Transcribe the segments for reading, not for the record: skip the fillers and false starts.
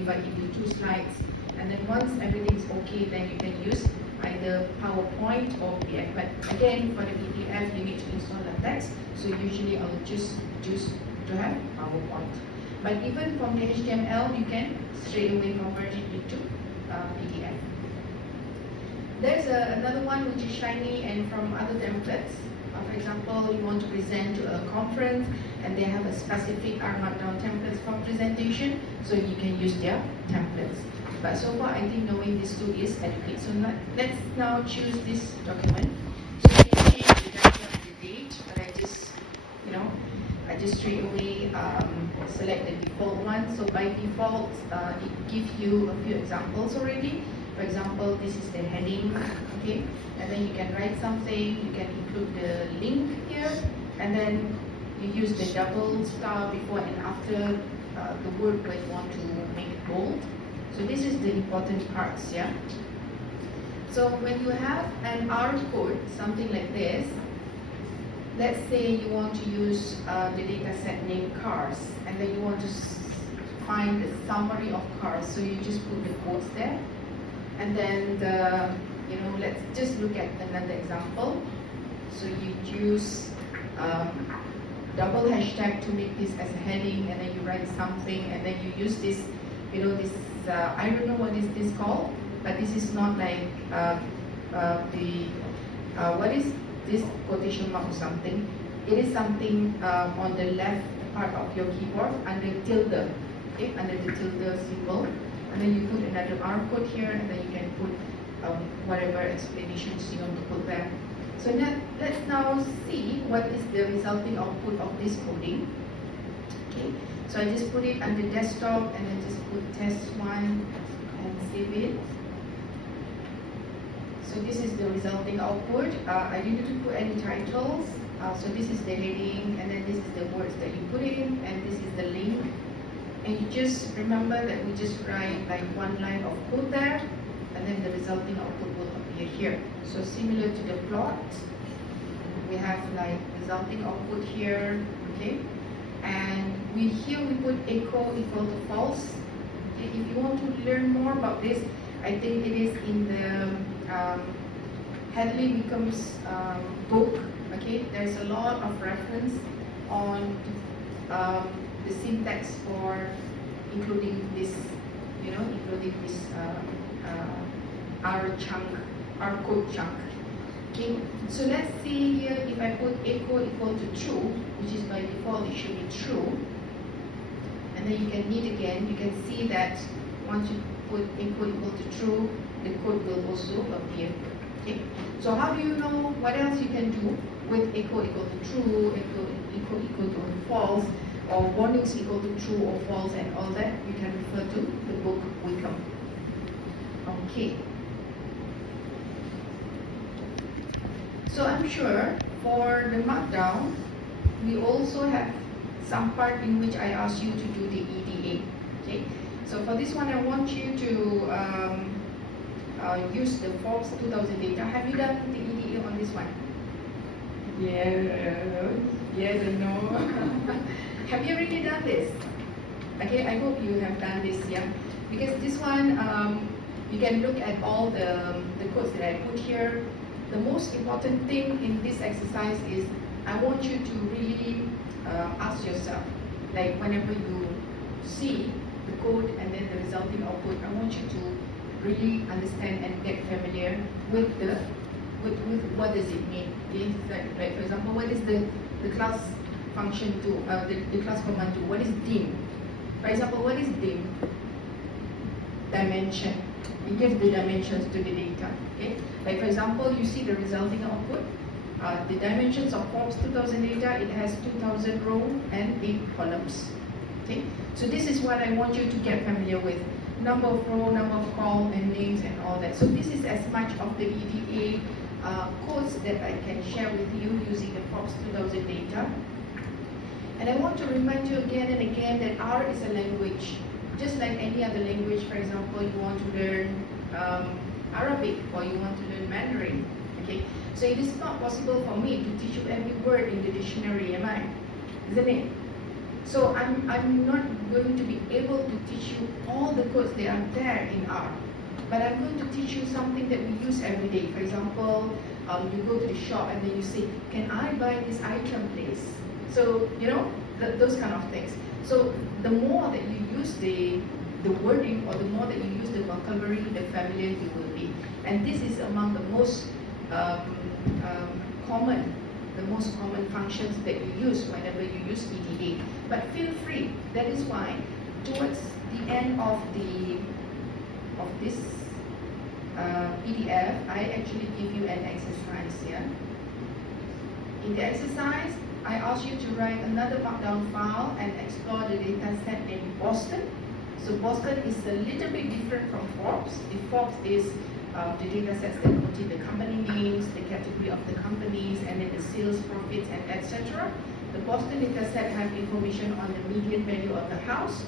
divide into 2 slides, and then once everything's okay, then you can use either PowerPoint or PDF. But again, for the PDF, you need to install the text, so usually I will just choose to have PowerPoint. But even from the HTML, you can straight away convert it into PDF. There's another one which is Shiny and from other templates. For example, you want to present to a conference and they have a specific R Markdown templates for presentation, so you can use their templates. But so far, I think knowing this tool is adequate. So let's now choose this document. So you can change the title and the date, but I just straight away select the default one. So by default, it gives you a few examples already. For example, this is the heading, okay? And then you can write something, you can include the link here, and then you use the double star before and after the word where you want to make it bold. So this is the important parts, yeah? So when you have an R code, something like this, let's say you want to use the data set named cars, and then you want to find the summary of cars, so you just put the quotes there. And then, let's just look at another example. So you use double hashtag to make this as a heading, and then you write something, and then you use this, I don't know what is this called, but this is not like what is this quotation mark or something. It is something on the left part of your keyboard under tilde, okay, under the tilde symbol. And then you put another R code here, and then you can put whatever explanations you want to put there. So let's now see what is the resulting output of this coding. Okay, so I just put it under desktop, and then just put test1 and save it. So this is the resulting output. I didn't need to put any titles. So this is the heading, and then this is the words that you put in, and this is the link. And you just remember that we just write like one line of code there, and then the resulting output will appear here. So similar to the plot, we have like resulting output here, okay? And here we put echo equal to false. Okay? If you want to learn more about this, I think it is in the Hadley Wickham's book. Okay, there's a lot of reference on the syntax for including this, R code chunk. Okay, so let's see here, if I put echo equal to true, which is by default it should be true, and then you can hit again, you can see that once you put echo equal to true, the code will also appear. Okay, so how do you know what else you can do with echo equal to true, echo equal to false, or warnings equal to true or false, and all that? You can refer to the book Wickham. Okay. So I'm sure for the markdown, we also have some part in which I ask you to do the EDA. Okay. So for this one, I want you to use the Forbes 2000 data. Have you done the EDA on this one? Yes and no. Have you really done this? Okay, I hope you have done this, yeah. Because this one, you can look at all the codes that I put here. The most important thing in this exercise is I want you to really ask yourself, like whenever you see the code and then the resulting output, I want you to really understand and get familiar with with what does it mean. Okay? Like for example, what is the class function do, the class command do? What is dim? For example, what is dim? Dimension. It gives the dimensions to the data. Okay? Like for example, you see the resulting output. The dimensions of Forbes 2000 data, it has 2000 rows and 8 columns. Okay? So this is what I want you to get familiar with. Number of row, number of column, and names and all that. So this is as much of the EDA codes that I can share with you using the Forbes 2000 data. And I want to remind you again and again that R is a language. Just like any other language, for example, you want to learn Arabic or you want to learn Mandarin. Okay, so it is not possible for me to teach you every word in the dictionary, am I? Isn't it? So I'm not going to be able to teach you all the codes that are there in R, but I'm going to teach you something that we use every day. For example, you go to the shop and then you say, can I buy this item please? So, you know, those kind of things. So the more that you use the wording, or the more that you use the vocabulary, the familiar you will be. And this is among the most common functions that you use whenever you use EDA. But feel free. That is why towards the end of this PDF, I actually give you an exercise here. In the exercise, I ask you to write another markdown file and explore the data set in Boston. So Boston is a little bit different from Forbes. The Forbes is the data sets that contain the company names, the category of the companies, and then the sales, profits, and etc. The Boston data set has information on the median value of the house,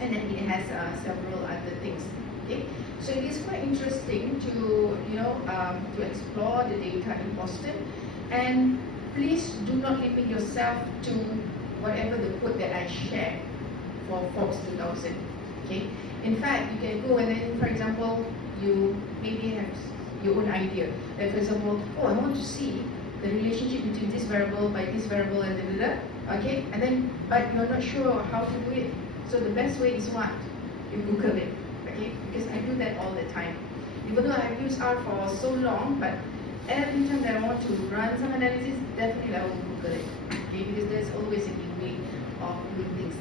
and then it has several other things. Okay, so it is quite interesting to to explore the data in Boston, and please do not limit yourself to whatever the code that I shared for Forbes 2000. Okay, in fact, you can go and then, for example, you maybe have your own idea. Like for example, oh, I want to see the relationship between this variable by this variable and da. Okay, and then but you're not sure how to do it. So the best way is what? You Google it. Okay, because I do that all the time. Even though I've used R for so long, but every time that I want to run some analysis, definitely I will Google it. Okay, because there's always a new way of doing things.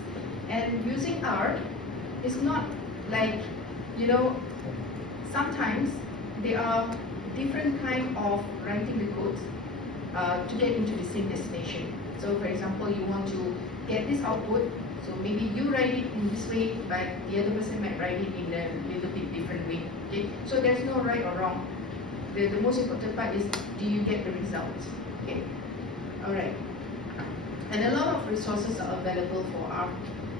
And using R is not like, sometimes there are different kind of writing the code to get into the same destination. So for example, you want to get this output, so maybe you write it in this way, but the other person might write it in a little bit different way. Okay, so there's no right or wrong. The most important part is, do you get the results? Okay, all right. And a lot of resources are available for R.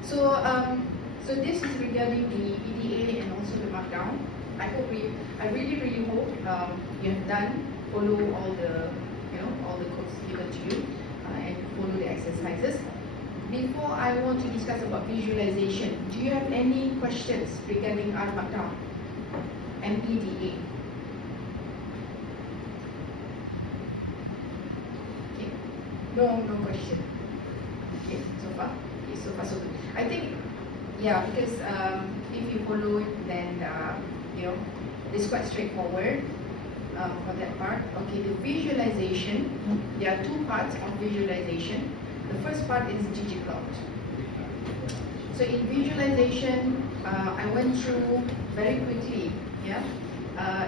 So so this is regarding the EDA and also the markdown. I really hope you have follow all the all the codes given to you and follow the exercises. Before I want to discuss about visualization, do you have any questions regarding R markdown and EDA? Okay, no question. Okay, so far so good. I think, yeah, because if you follow it, then it's quite straightforward for that part. Okay, the visualization, there are two parts of visualization. The first part is ggplot. So in visualization, I went through very quickly. Yeah,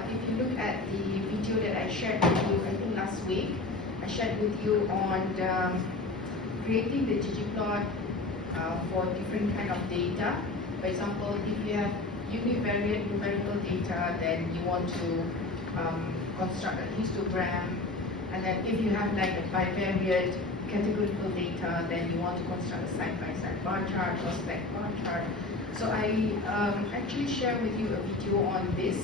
if you look at the video that I shared with you, I think last week, I shared with you on creating the ggplot for different kind of data. For example, if you have univariate numerical data, then you want to construct a histogram. And then if you have like a bivariate categorical data, then you want to construct a side-by-side bar chart or stack bar chart. So I actually share with you a video on this.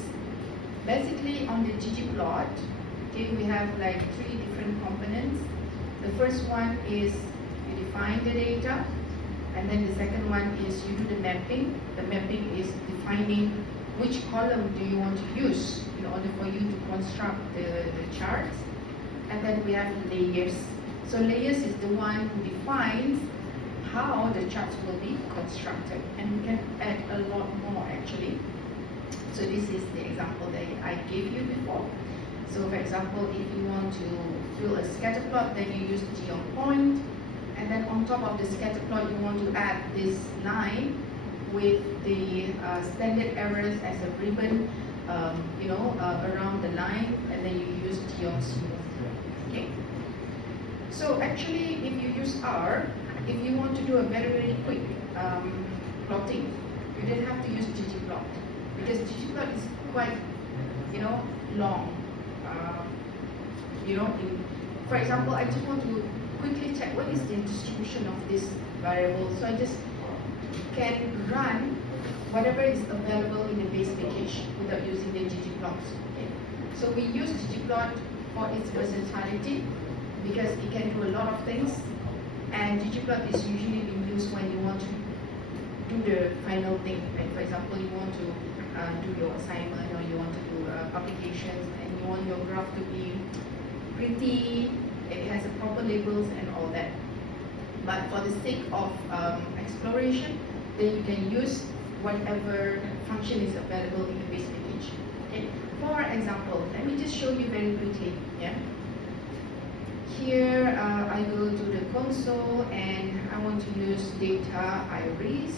Basically on the ggplot, okay, we have like 3 different components. The first one is you define the data, and then the second one is you do the mapping. The mapping is defining which column do you want to use in order for you to construct the charts. And then we have layers. So layers is the one who defines how the charts will be constructed. And we can add a lot more actually. So this is the example that I gave you before. So for example, if you want to fill a scatter plot, then you use geom point. And then on top of the scatter plot, you want to add this line with the standard errors as a ribbon, around the line, and then you use geom smooth. Okay. So actually, if you use R, if you want to do a very quick plotting, you don't have to use ggplot, because ggplot is quite, long. For example, I just want to quickly check what is the distribution of this variable. So I just can run whatever is available in the base package without using the ggplot. Okay. So we use ggplot for its versatility because it can do a lot of things. And ggplot is usually being used when you want to do the final thing. Like for example, you want to do your assignment, or you want to do publications, and you want your graph to be pretty, it has the proper labels and all that. But for the sake of exploration, then you can use whatever function is available in the base package. Okay. For example, let me just show you very quickly. Yeah. Here I go to the console and I want to use data iris.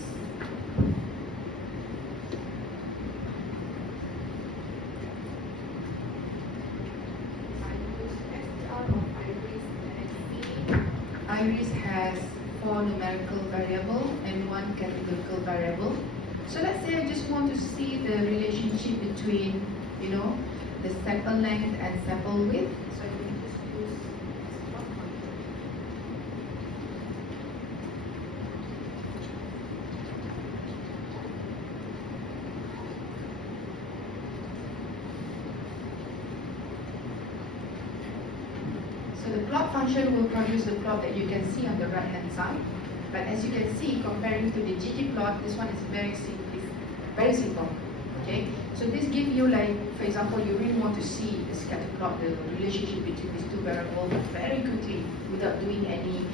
Iris has 4 numerical variable and 1 categorical variable. So let's say I just want to see the relationship between, you know, the sepal length and sepal width. So I can just use plot function. So the plot function will produce the plot that you can see on the right hand side. But as you can see, comparing to the ggplot, this one is very simple. Okay, so this gives you, like, for example, you really want to see the scatter plot, the relationship between these two variables very quickly without doing any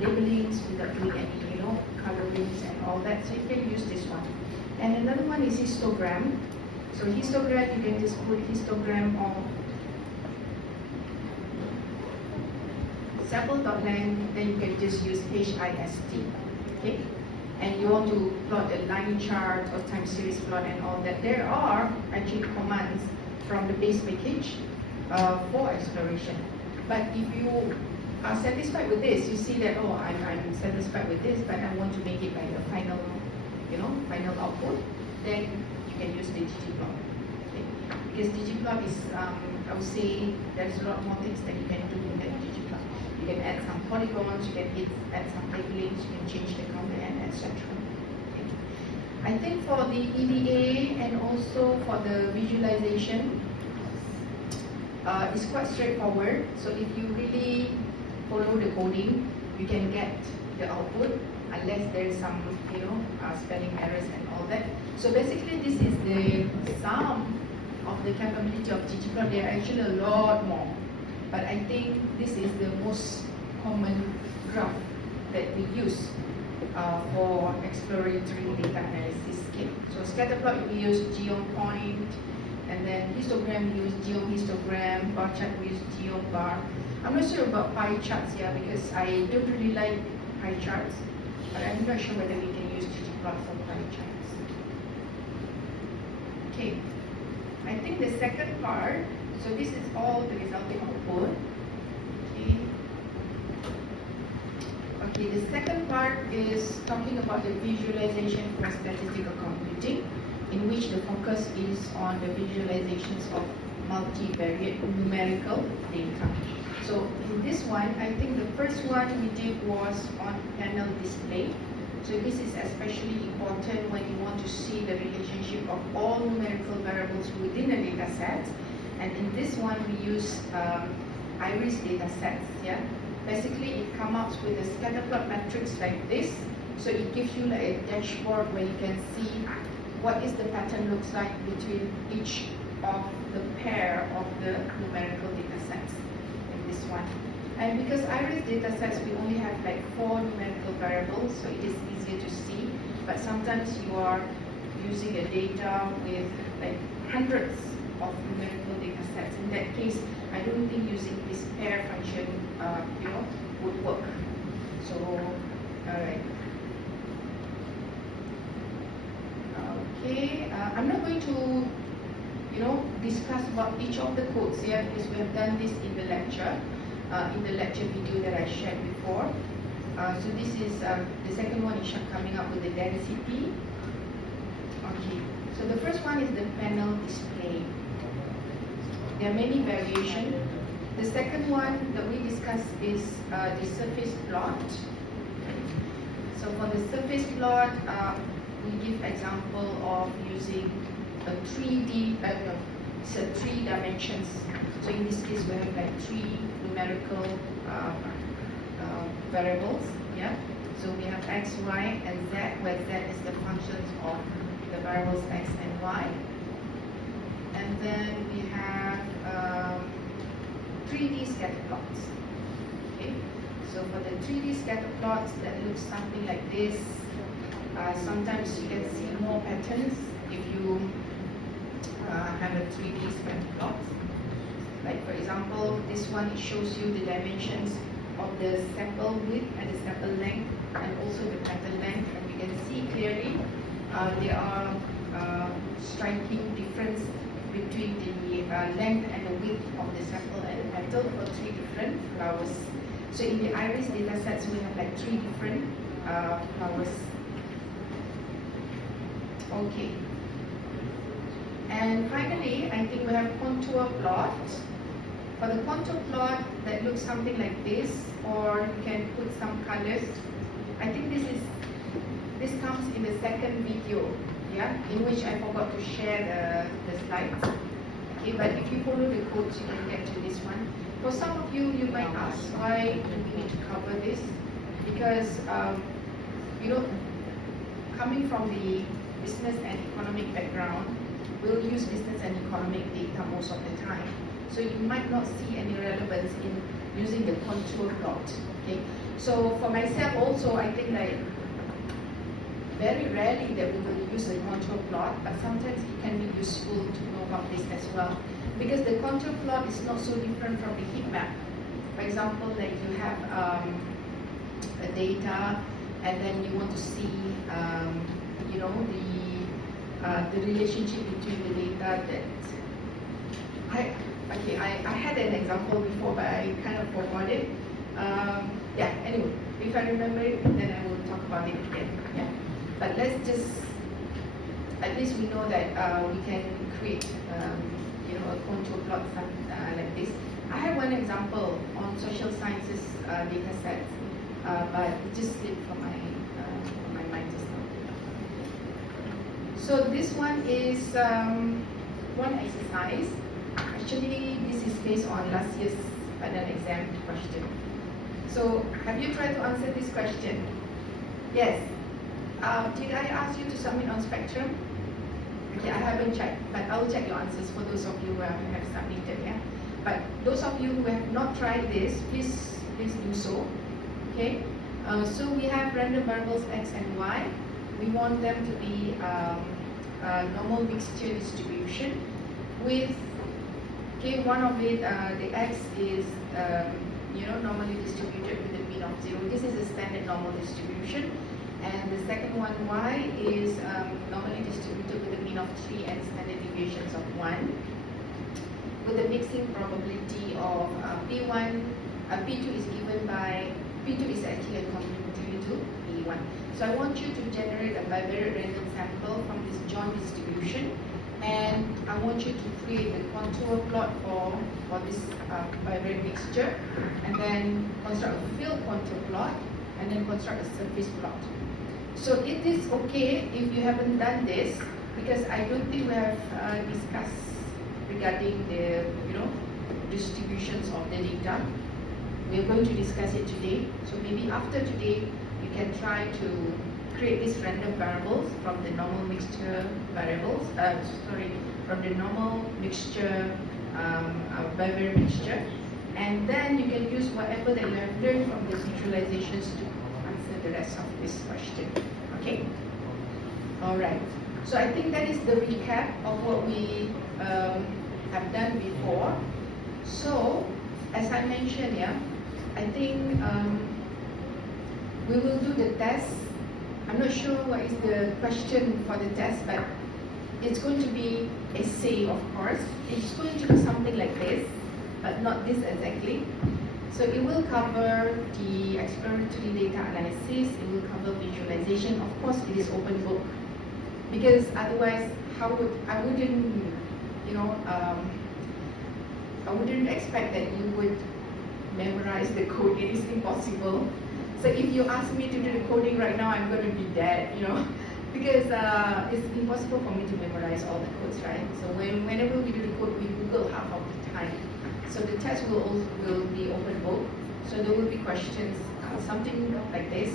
labelings, without doing any, you know, colorings and all that. So you can use this one. And another one is histogram. So histogram, you can just put histogram of sepal.length, then you can just use HIST. Okay? And you want to plot a line chart or time series plot and all that. There are actually commands from the base package for exploration. But if you are satisfied with this, you see that, oh, I'm satisfied with this, but I want to make it like a final, you know, final output, then you can use the ggplot. Okay? Because ggplot is, I would say, there's a lot more things that you can do in that ggplot. You can add some polygons, you can add some labelings, you can change the color, and etc. Okay. I think for the EDA and also for the visualization, it's quite straightforward. So if you really follow the coding, you can get the output unless there is some, you know, spelling errors and all that. So basically, this is the sum of the capability of ggplot. There are actually a lot more. But I think this is the most common graph that we use for exploratory data analysis. Okay. So scatterplot we use geopoint, and then histogram we use geohistogram, bar chart we use geobar. I'm not sure about pie charts here because I don't really like pie charts, but I'm not sure whether we can use ggplot for pie charts. Okay. I think the second part, so this is all the resulting output. Okay. Okay, the second part is talking about the visualization for statistical computing, in which the focus is on the visualizations of multivariate numerical data. So in this one, I think the first one we did was on panel display. So this is especially important when you want to see the relationship of all numerical variables within a data set. And in this one, we use iris data sets. Yeah, basically it comes out with a scatterplot matrix like this. So it gives you like a dashboard where you can see what is the pattern looks like between each of the pair of the numerical data sets in this one. And because iris data sets, we only have like 4 numerical variables, so it is easier to see. But sometimes you are using the data with like hundreds of numerical data sets. In that case, I don't think using this pair function, would work. So, alright. Okay, I'm not going to, discuss about each of the codes here because we have done this in the lecture video that I shared before. So this is the second one is coming up with the density. Okay, so the first one is the panel display. There are many variations. The second one that we discussed is the surface plot. So for the surface plot, we give example of using a 3D, so 3 dimensions. So in this case, we have like 3 numerical variables. Yeah. So we have x, y, and z, where z is the functions of the variables x and y. And then we have 3D scatter plots. Okay. So for the 3D scatter plots, that looks something like this. Sometimes you can see more patterns if you have a 3D scatter plot. Like for example, this one, it shows you the dimensions of the sample width and the sample length, and also the petal length. And you can see clearly there are striking difference between the length and the width of the sample and the petal for 3 different flowers. So in the iris data sets, we have like 3 different flowers. Okay. And finally, I think we have contour plot. For the contour plot, that looks something like this, or you can put some colors. I think this comes in the second video, yeah, in which I forgot to share the slides. Okay, but if you follow the codes, you can get to this one. For some of you, you might ask, why do we need to cover this? Because, coming from the business and economic background, we'll use business and economic data most of the time. So you might not see any relevance in using the contour plot. Okay. So for myself also, I think like very rarely that we will use the contour plot, but sometimes it can be useful to know about this as well. Because the contour plot is not so different from the heat map. For example, like you have the data, and then you want to see, the relationship between the data that I had an example before, but I kind of forgot it. Anyway, if I remember it, then I will talk about it again. Yeah. But let's just, at least we know that we can create, a contour plot like this. I have one example on social sciences data set, but it just slipped from my mind just now. So this one is one exercise. Actually, this is based on last year's final exam question. So, have you tried to answer this question? Yes. Did I ask you to submit on Spectrum? Okay, I haven't checked, but I will check your answers for those of you who have submitted. Yeah. But those of you who have not tried this, please do so. Okay. So we have random variables x and y. We want them to be normal mixture distribution with. Okay, one of it, the x is, normally distributed with a mean of 0. This is a standard normal distribution. And the second one, y, is normally distributed with a mean of 3 and standard deviations of 1. With a mixing probability of P1, P2 is given by, P2 is actually a complementary to P1. So I want you to generate a bivariate random sample from this joint distribution. And I want you to create the contour plot for this bivariate mixture, and then construct a field contour plot, and then construct a surface plot. So it is okay if you haven't done this, because I don't think we have discussed regarding the distributions of the data. We are going to discuss it today. So maybe after today, you can try to create these random variables from the normal mixture variables, from the normal mixture, bivariate mixture, and then you can use whatever that you have learned from these visualizations to answer the rest of this question. Okay? Alright. So I think that is the recap of what we have done before. So, as I mentioned, I think we will do the test. I'm not sure what is the question for the test, but it's going to be essay, of course. It's going to be something like this, but not this exactly. So it will cover the exploratory data analysis, it will cover visualization. Of course, it is open book, because otherwise, I wouldn't expect that you would memorize the code. It is impossible. So if you ask me to do the coding right now, I'm going to be dead, because it's impossible for me to memorize all the codes, right? So whenever we do the code, we Google half of the time. So the test will be open book. So there will be questions something like this,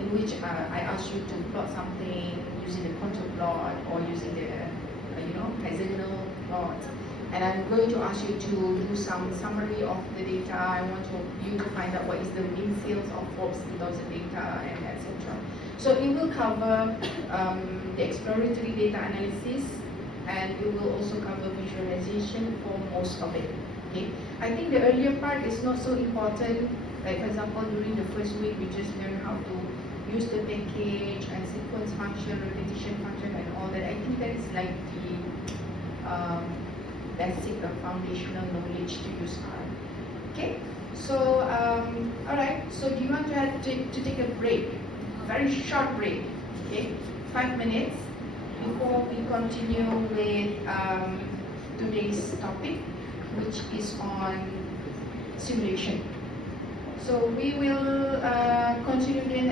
in which I ask you to plot something using the contour plot or using the hexagonal plot. And I'm going to ask you to do some summary of the data. I want you to find out what is the mean sales of Forbes 2000 data and etc. So it will cover the exploratory data analysis, and it will also cover visualization for most of it. Okay. I think the earlier part is not so important. Like for example, during the first week, we just learn how to use the package and sequence function, repetition function, and all that. I think that is like the basic foundational knowledge to use R. Okay, so all right. So do you want to take a break? Very short break. Okay, 5 minutes before we continue with today's topic, which is on simulation. So we will continue again.